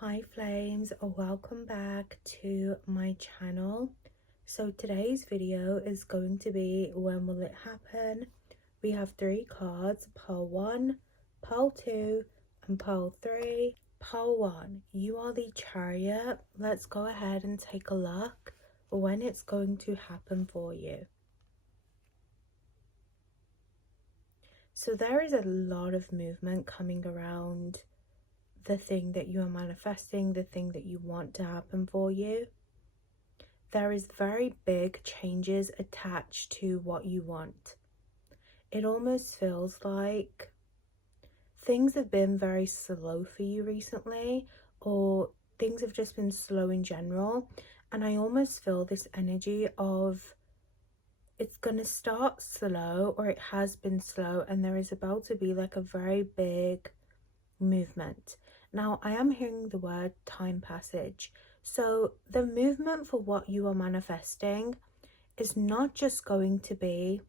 Hi flames, welcome back to my channel. So today's video is going to be when will it happen. We have 3 cards: pile 1, pile 2 and pile 3. Pile 1, you are the Chariot. Let's go ahead and take a look when it's going to happen for you. So there is a lot of movement coming around the thing that you are manifesting, the thing that you want to happen for you. There is very big changes attached to what you want. It almost feels like things have been very slow for you recently, or things have just been slow in general. And I almost feel this energy of it's gonna start slow, or it has been slow, and there is about to be like a very big movement. Now, I am hearing the word time passage. So the movement for what you are manifesting is not just going to be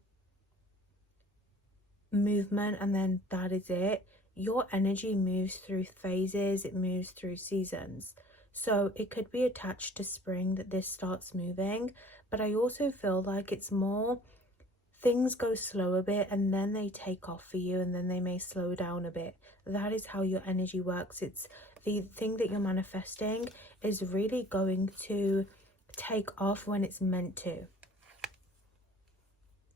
movement and then that is it. Your energy moves through phases, it moves through seasons. So it could be attached to spring that this starts moving, but I also feel like it's more things go slow a bit and then they take off for you, and then they may slow down a bit. That is how your energy works. It's the thing that you're manifesting is really going to take off when it's meant to.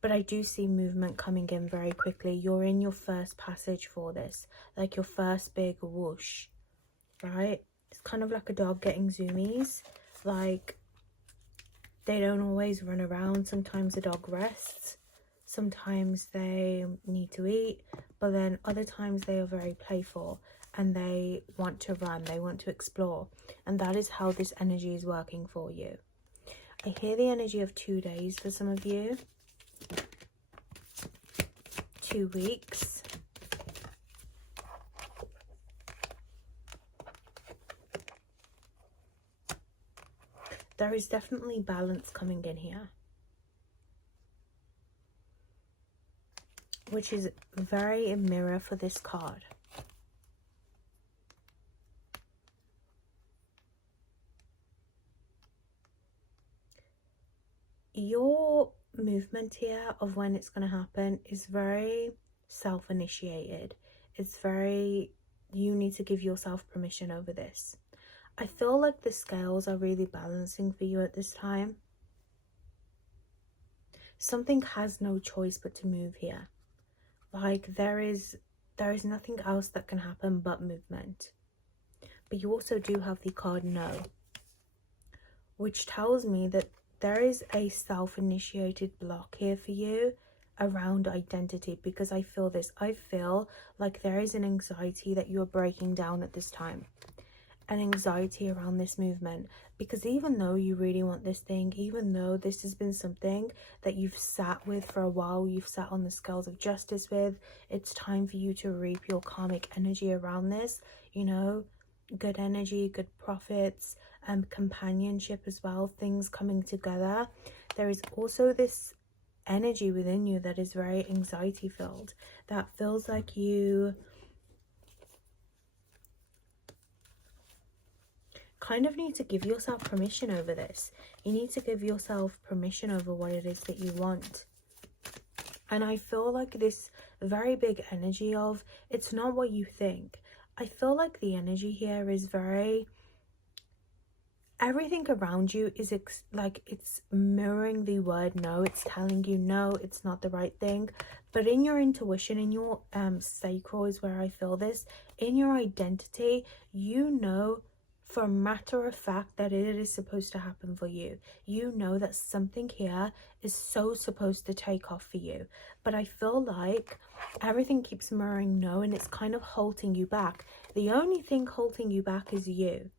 But I do see movement coming in very quickly. You're in your first passage for this, like your first big whoosh, right? It's kind of like a dog getting zoomies. Like, they don't always run around. Sometimes the dog rests. Sometimes they need to eat, but then other times they are very playful and they want to run, they want to explore. And that is how this energy is working for you. I hear the energy of 2 days for some of you. 2 weeks. There is definitely balance coming in here, which is very a mirror for this card. Your movement here of when it's going to happen is very self-initiated. It's very, you need to give yourself permission over this. I feel like the scales are really balancing for you at this time. Something has no choice but to move here. Like there is nothing else that can happen but movement. But you also do have the card No, which tells me that there is a self-initiated block here for you around identity, because I feel this. I feel like there is an anxiety that you are breaking down at this time. An anxiety around this movement, because even though you really want this thing, even though this has been something that you've sat with for a while, you've sat on the scales of justice with, it's time for you to reap your karmic energy around this, you know, good energy, good profits, companionship as well, things coming together. There is also this energy within you that is very anxiety filled, that feels like you kind of need to give yourself permission over this. You need to give yourself permission over what it is that you want. And I feel like this very big energy of it's not what you think. I feel like the energy here is very, everything around you is like it's mirroring the word no. It's telling you no, it's not the right thing. But in your intuition, in your sacral is where I feel this, in your identity, you know for a matter of fact that it is supposed to happen for you. You know that something here is so supposed to take off for you. But I feel like everything keeps mirroring no, and it's kind of holding you back. The only thing holding you back is you.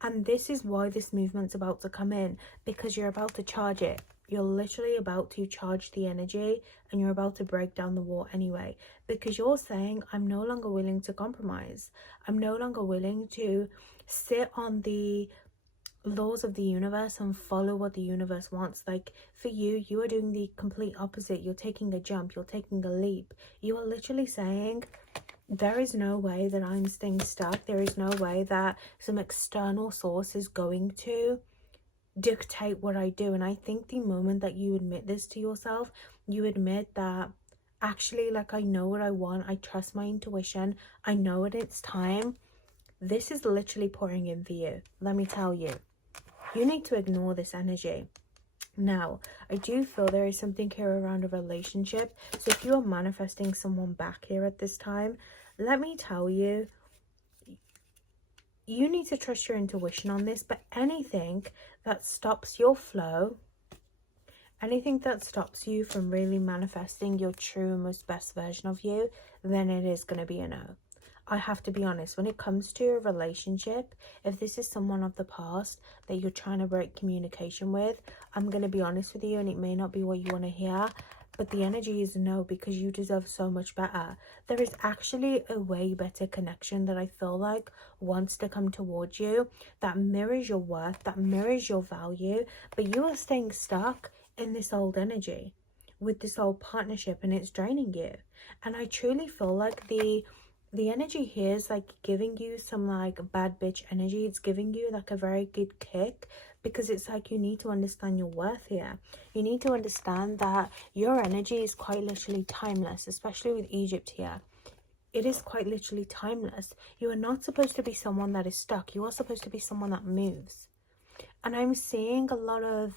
And this is why this movement's about to come in, because you're about to charge it. You're literally about to charge the energy, and you're about to break down the wall anyway, because you're saying, I'm no longer willing to compromise. I'm no longer willing to sit on the laws of the universe and follow what the universe wants. Like for you, you are doing the complete opposite. You're taking a jump, you're taking a leap. You are literally saying, there is no way that I'm staying stuck. There is no way that some external source is going to dictate what I do. And I think the moment that you admit this to yourself, you admit that actually, like, I know what I want, I trust my intuition, I know it, it's time. This is literally pouring in for you. Let me tell you, you need to ignore this energy. Now, I do feel there is something here around a relationship. So if you are manifesting someone back here at this time, let me tell you, you need to trust your intuition on this. But anything that stops your flow, anything that stops you from really manifesting your true, most best version of you, then it is going to be a no. I have to be honest, when it comes to a relationship, if this is someone of the past that you're trying to break communication with, I'm going to be honest with you, and it may not be what you want to hear, but the energy is no, because you deserve so much better. There is actually a way better connection that I feel like wants to come towards you, that mirrors your worth, that mirrors your value, but you are staying stuck in this old energy with this old partnership, and it's draining you. And I truly feel like the energy here is like giving you some like bad bitch energy. It's giving you like a very good kick, because it's like you need to understand your worth here. You need to understand that your energy is quite literally timeless, especially with Egypt here. It is quite literally timeless. You are not supposed to be someone that is stuck. You are supposed to be someone that moves. And I'm seeing a lot of,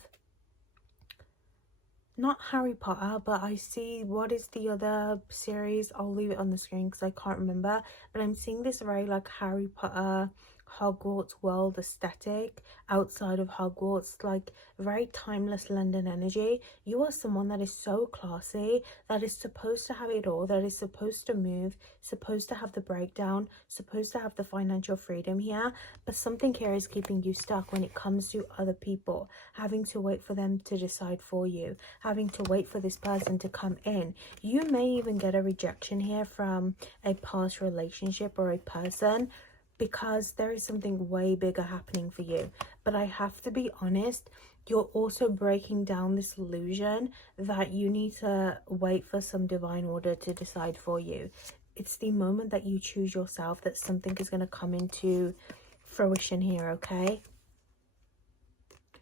not Harry Potter, but I see, what is the other series? I'll leave it on the screen because I can't remember. But I'm seeing this very like Harry Potter, Hogwarts world aesthetic outside of Hogwarts, like very timeless London energy. You are someone that is so classy, that is supposed to have it all, that is supposed to move, supposed to have the breakdown, supposed to have the financial freedom here, but something here is keeping you stuck when it comes to other people, having to wait for them to decide for you, having to wait for this person to come in. You may even get a rejection here from a past relationship or a person, because there is something way bigger happening for you. But I have to be honest, you're also breaking down this illusion that you need to wait for some divine order to decide for you. It's the moment that you choose yourself that something is going to come into fruition here, okay?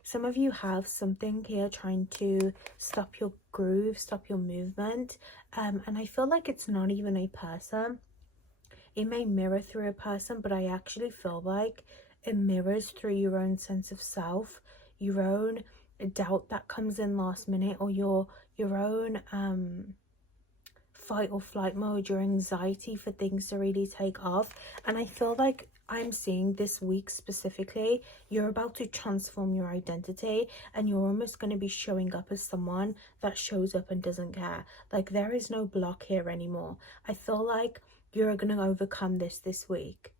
Some of you have something here trying to stop your groove, stop your movement, and I feel like it's not even a person. It may mirror through a person, but I actually feel like it mirrors through your own sense of self, your own doubt that comes in last minute, or your own fight or flight mode, your anxiety for things to really take off. And I feel like I'm seeing this week specifically, you're about to transform your identity, and you're almost going to be showing up as someone that shows up and doesn't care. Like, there is no block here anymore. I feel like you're going to overcome this week.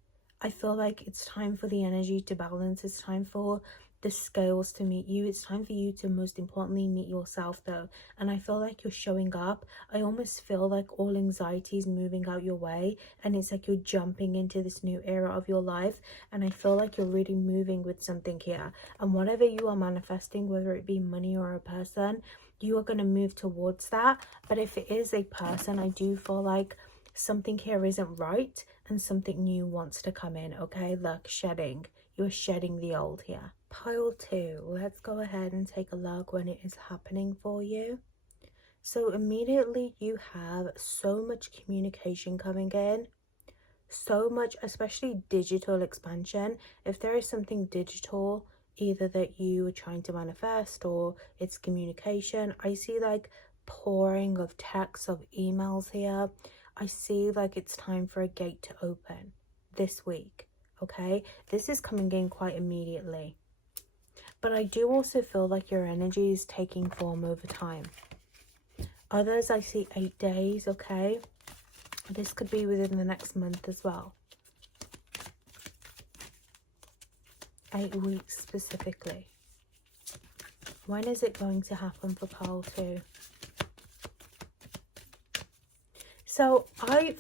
I feel like it's time for the energy to balance. It's time for the scales to meet you. It's time for you to, most importantly, meet yourself though. And I feel like you're showing up. I almost feel like all anxiety is moving out your way, and it's like you're jumping into this new era of your life. And I feel like you're really moving with something here. And whatever you are manifesting, whether it be money or a person, you are going to move towards that. But if it is a person, I do feel like something here isn't right and something new wants to come in, okay? Look, shedding. You're shedding the old here. Pile 2. Let's go ahead and take a look when it is happening for you. So immediately you have so much communication coming in. So much, especially digital expansion. If there is something digital, either that you are trying to manifest or it's communication, I see like pouring of texts, of emails here. I see like it's time for a gate to open this week, okay? This is coming in quite immediately. But I do also feel like your energy is taking form over time. Others, I see 8 days, okay? This could be within the next month as well. 8 weeks specifically. When is it going to happen for pile 2? So I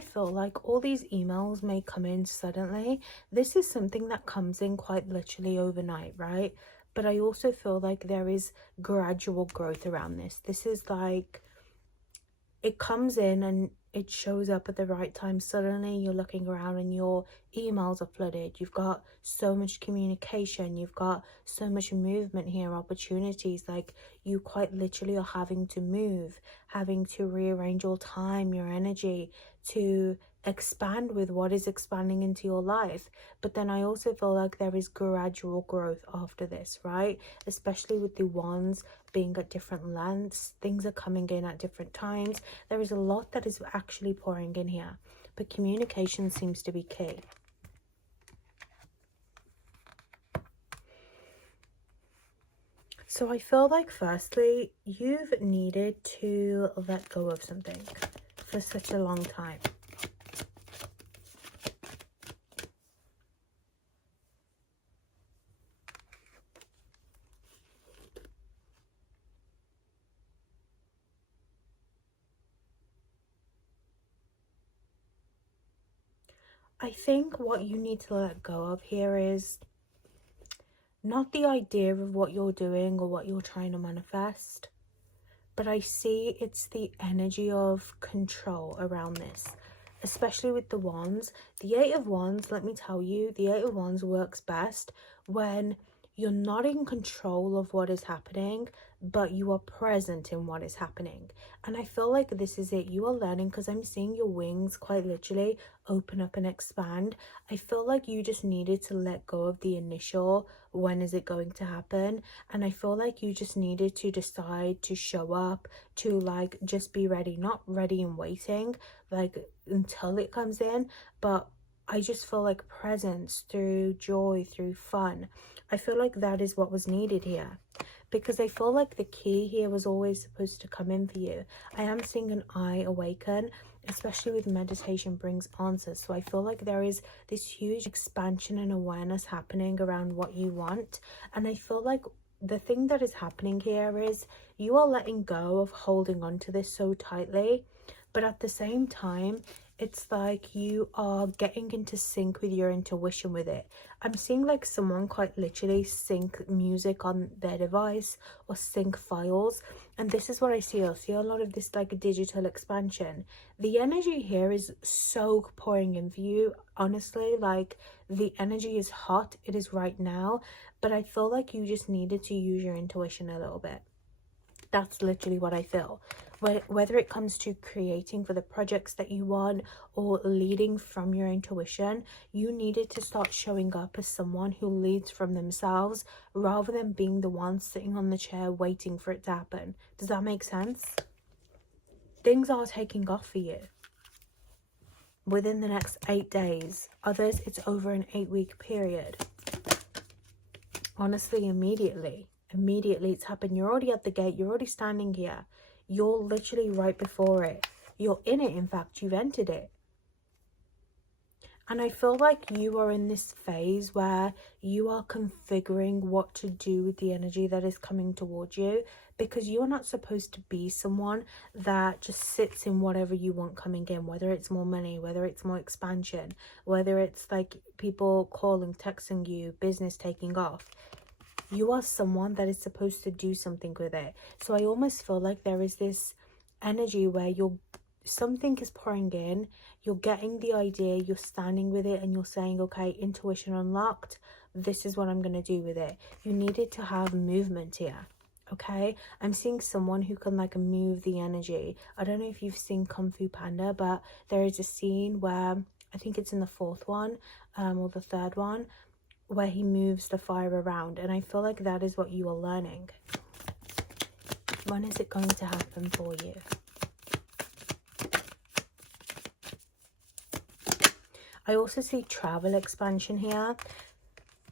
feel like all these emails may come in suddenly. This is something that comes in quite literally overnight, right? But I also feel like there is gradual growth around this. This is like, it comes in and it shows up at the right time. Suddenly you're looking around and your emails are flooded. You've got so much communication, you've got so much movement here, opportunities. Like, you quite literally are having to move, having to rearrange your time, your energy to expand with what is expanding into your life. But then I also feel like there is gradual growth after this, right? Especially with the wands being at different lengths, things are coming in at different times. There is a lot that is actually pouring in here, but communication seems to be key. So I feel like, firstly, you've needed to let go of something for such a long time. I think what you need to let go of here is not the idea of what you're doing or what you're trying to manifest, but I see it's the energy of control around this, especially with the wands. The Eight of Wands, let me tell you, the Eight of Wands works best when you're not in control of what is happening, but you are present in what is happening. And I feel like this is it. You are learning, because I'm seeing your wings quite literally open up and expand. I feel like you just needed to let go of the initial, when is it going to happen? And I feel like you just needed to decide to show up, to like just be ready, not ready and waiting like until it comes in, but I just feel like presence through joy, through fun. I feel like that is what was needed here, because I feel like the key here was always supposed to come in for you. I am seeing an eye awaken, especially with meditation brings answers. So I feel like there is this huge expansion and awareness happening around what you want. And I feel like the thing that is happening here is you are letting go of holding on to this so tightly, but at the same time, it's like you are getting into sync with your intuition with it. I'm seeing like someone quite literally sync music on their device or sync files. And this is what I see. I see a lot of this like digital expansion. The energy here is so pouring in for you. Honestly, like the energy is hot. It is right now. But I feel like you just needed to use your intuition a little bit. That's literally what I feel. Whether it comes to creating for the projects that you want or leading from your intuition, you needed to start showing up as someone who leads from themselves rather than being the one sitting on the chair waiting for it to happen. Does that make sense? Things are taking off for you within the next 8 days. Others, it's over an 8-week period. Honestly, immediately it's happened. You're already at the gate. You're already standing here. You're literally right before it. You're in it. In fact, you've entered it. And I feel like you are in this phase where you are configuring what to do with the energy that is coming towards you, because you are not supposed to be someone that just sits in whatever you want coming in, whether it's more money, whether it's more expansion, whether it's like people calling, texting you, business taking off. You are someone that is supposed to do something with it. So I almost feel like there is this energy where something is pouring in, you're getting the idea, you're standing with it, and you're saying, okay, intuition unlocked, this is what I'm going to do with it. You needed to have movement here. Okay, I'm seeing someone who can like move the energy. I don't know if you've seen Kung Fu Panda, but there is a scene where I think it's in the fourth one or the third one, where he moves the fire around, and I feel like that is what you are learning. When is it going to happen for you? I also see travel expansion here.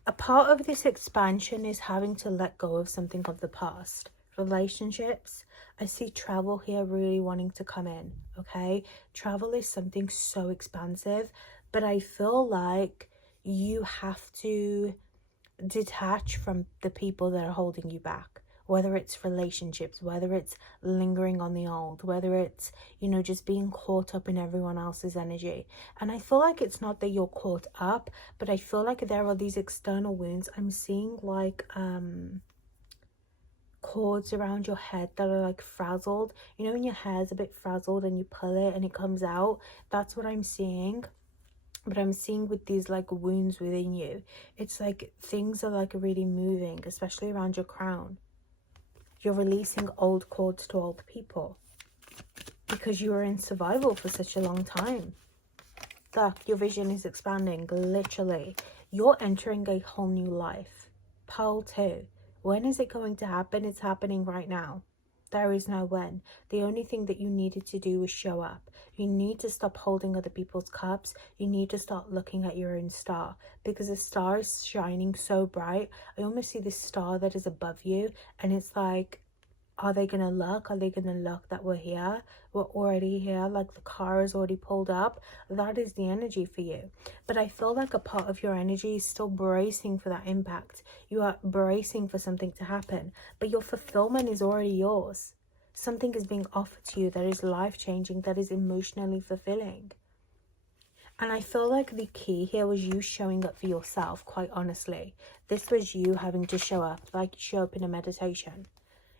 A part of this expansion is having to let go of something of the past. Relationships, I see travel here really wanting to come in, okay? Travel is something so expansive, but I feel like you have to detach from the people that are holding you back, whether it's relationships, whether it's lingering on the old, whether it's, you know, just being caught up in everyone else's energy. And I feel like it's not that you're caught up, but I feel like there are these external wounds. I'm seeing like cords around your head that are like frazzled. You know when your hair's a bit frazzled and you pull it and it comes out? That's what I'm seeing. But I'm seeing with these like wounds within you, it's like things are like really moving, especially around your crown. You're releasing old cords to old people because you were in survival for such a long time. Look, your vision is expanding, literally. You're entering a whole new life. Pearl 2. When is it going to happen? It's happening right now. There is no when. The only thing that you needed to do was show up. You need to stop holding other people's cups. You need to start looking at your own star, because the star is shining so bright. I almost see this star that is above you, and it's like, are they gonna look? Are they gonna look that we're here? We're already here, like the car is already pulled up. That is the energy for you. But I feel like a part of your energy is still bracing for that impact. You are bracing for something to happen, but your fulfillment is already yours. Something is being offered to you that is life-changing, that is emotionally fulfilling. And I feel like the key here was you showing up for yourself, quite honestly. This was you having to show up, like you show up in a meditation.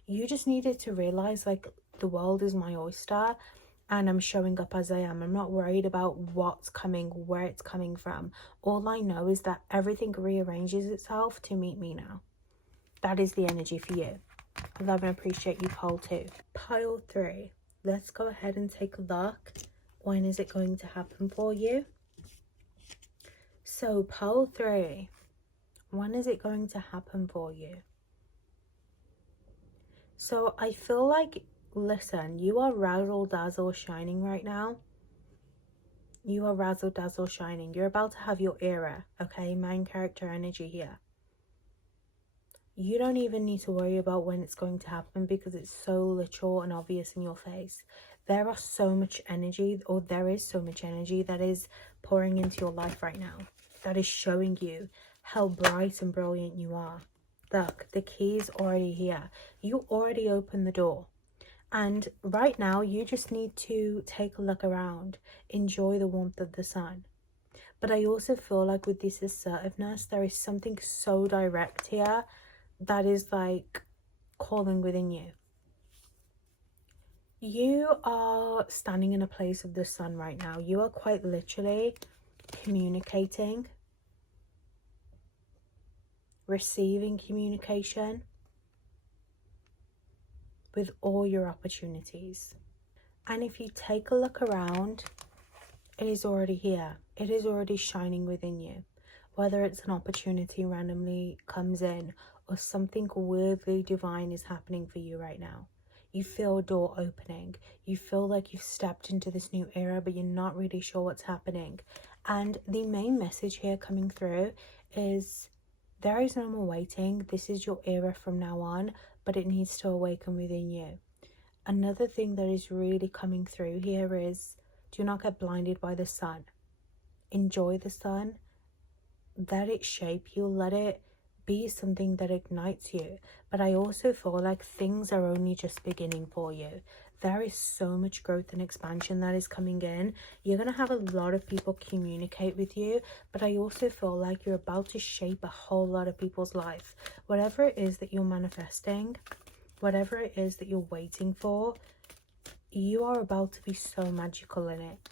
You just needed to realize, like, the world is my oyster and I'm showing up as I am. I'm not worried about what's coming, where it's coming from. All I know is that everything rearranges itself to meet me now. That is the energy for you. I love and appreciate you, pile 2. Pile 3. Let's go ahead and take a look. When is it going to happen for you? So, pile 3. When is it going to happen for you? So I feel like, listen, you are razzle dazzle shining right now. You are razzle dazzle shining. You're about to have your era, okay? Main character energy here. You don't even need to worry about when it's going to happen because it's so literal and obvious in your face. There is so much energy that is pouring into your life right now. That is showing you how bright and brilliant you are. Look, the key is already here. You already opened the door. And right now, you just need to take a look around. Enjoy the warmth of the sun. But I also feel like with this assertiveness, there is something so direct here that is like calling within you. You are standing in a place of the sun right now. You are quite literally communicating, receiving communication with all your opportunities. And if you take a look around, it is already here. It is already shining within you. Whether it's an opportunity randomly comes in or something weirdly divine is happening for you right now. You feel a door opening. You feel like you've stepped into this new era, but you're not really sure what's happening. And the main message here coming through is there is no more waiting. This is your era from now on, but it needs to awaken within you. Another thing that is really coming through here is do not get blinded by the sun. Enjoy the sun. Let it shape you. Let it be something that ignites you. But I also feel like things are only just beginning for you. There is so much growth and expansion that is coming in. You're going to have a lot of people communicate with you, but I also feel like you're about to shape a whole lot of people's life. Whatever it is that you're manifesting, whatever it is that you're waiting for, you are about to be so magical in it.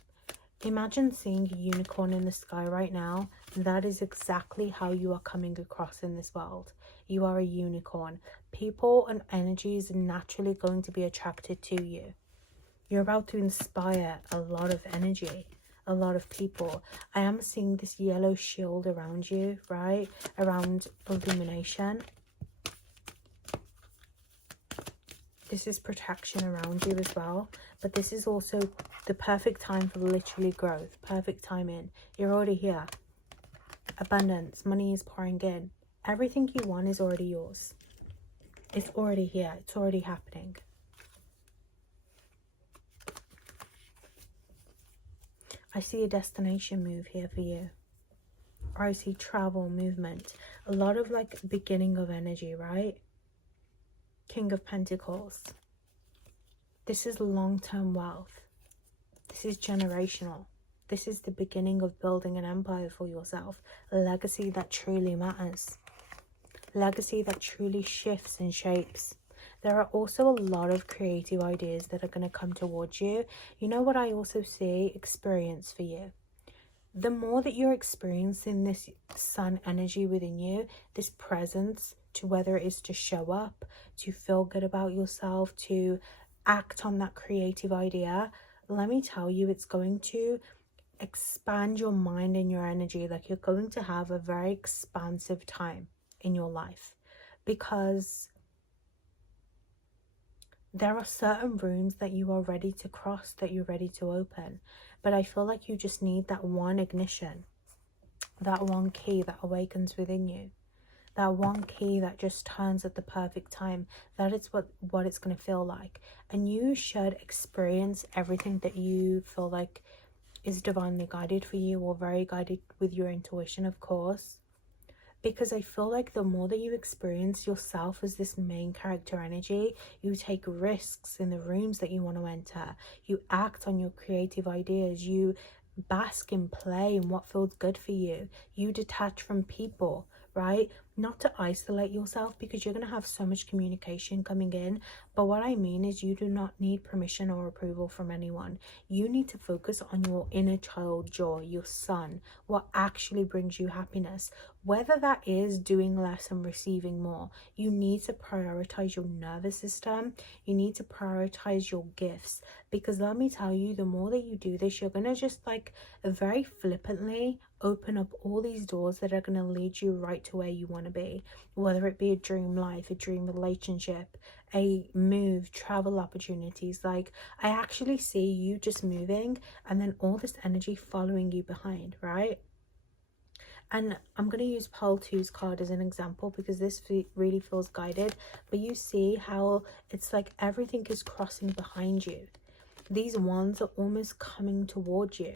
Imagine seeing a unicorn in the sky right now. That is exactly how you are coming across in this world. You are a unicorn. People and energies are naturally going to be attracted to you. You're about to inspire a lot of energy, a lot of people. I am seeing this yellow shield around you, right? Around illumination. This is protection around you as well. But this is also the perfect time for literally growth. Perfect time in. You're already here. Abundance. Money is pouring in. Everything you want is already yours. It's already here. It's already happening. I see a destination move here for you. Or I see travel, movement. A lot of like beginning of energy, right? King of Pentacles. This is long-term wealth. This is generational. This is the beginning of building an empire for yourself. A legacy that truly matters. Legacy that truly shifts and shapes. There are also a lot of creative ideas that are going to come towards you. You know what I also see? Experience for you. The more that you're experiencing this sun energy within you, this presence, to whether it is to show up, to feel good about yourself, to act on that creative idea, let me tell you, it's going to expand your mind and your energy. Like, you're going to have a very expansive time in your life, because there are certain rooms that you are ready to cross, that you're ready to open. But I feel like you just need that one ignition, that one key that awakens within you, that one key that just turns at the perfect time. That is what it's going to feel like. And you should experience everything that you feel like is divinely guided for you, or very guided with your intuition, of course. Because I feel like the more that you experience yourself as this main character energy, you take risks in the rooms that you want to enter. You act on your creative ideas. You bask in play and what feels good for you. You detach from people, right? Not to isolate yourself, because you're going to have so much communication coming in. But what I mean is, you do not need permission or approval from anyone. You need to focus on your inner child joy, your sun, what actually brings you happiness. Whether that is doing less and receiving more, you need to prioritize your nervous system. You need to prioritize your gifts. Because let me tell you, the more that you do this, you're going to just like very flippantly open up all these doors that are going to lead you right to where you want to be. Whether it be a dream life, a dream relationship, a move, travel opportunities. Like, I actually see you just moving and then all this energy following you behind, right? And I'm going to use Pearl 2's card as an example, because this really feels guided. But you see how it's like everything is crossing behind you. These wands are almost coming towards you.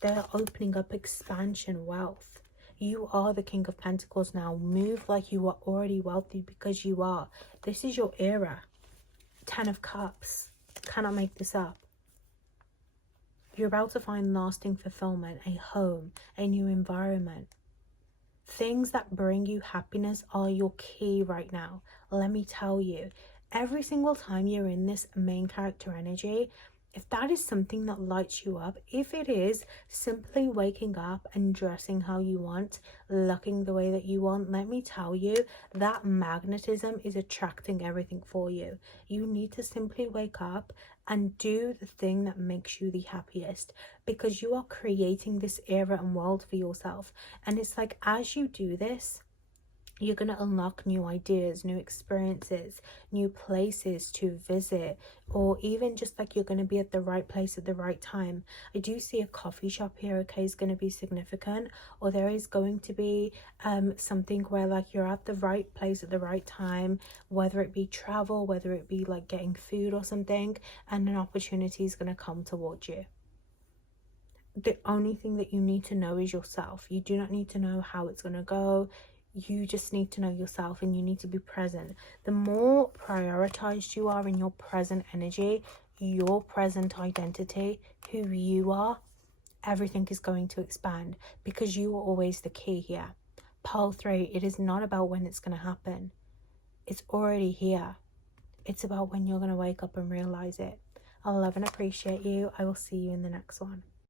They're opening up expansion, wealth. You are the King of Pentacles now. Move like you are already wealthy, because you are. This is your era. 10 of Cups. Cannot make this up. You're about to find lasting fulfillment, a home, a new environment. Things that bring you happiness are your key right now. Let me tell you, every single time you're in this main character energy, if that is something that lights you up, if it is simply waking up and dressing how you want, looking the way that you want, let me tell you, that magnetism is attracting everything for you. You need to simply wake up and do the thing that makes you the happiest, because you are creating this era and world for yourself. And it's like, as you do this, you're going to unlock new ideas, new experiences, new places to visit, or even just like you're going to be at the right place at the right time. I do see a coffee shop here, okay, is going to be significant, or there is going to be something where like you're at the right place at the right time, whether it be travel, whether it be like getting food or something, and an opportunity is going to come towards you. The only thing that you need to know is yourself. You do not need to know how it's going to go. You just need to know yourself, and you need to be present. The more prioritized you are in your present energy, your present identity, who you are, everything is going to expand, because you are always the key here. Pole 3, it is not about when it's going to happen. It's already here. It's about when you're going to wake up and realize it. I love and appreciate you. I will see you in the next one.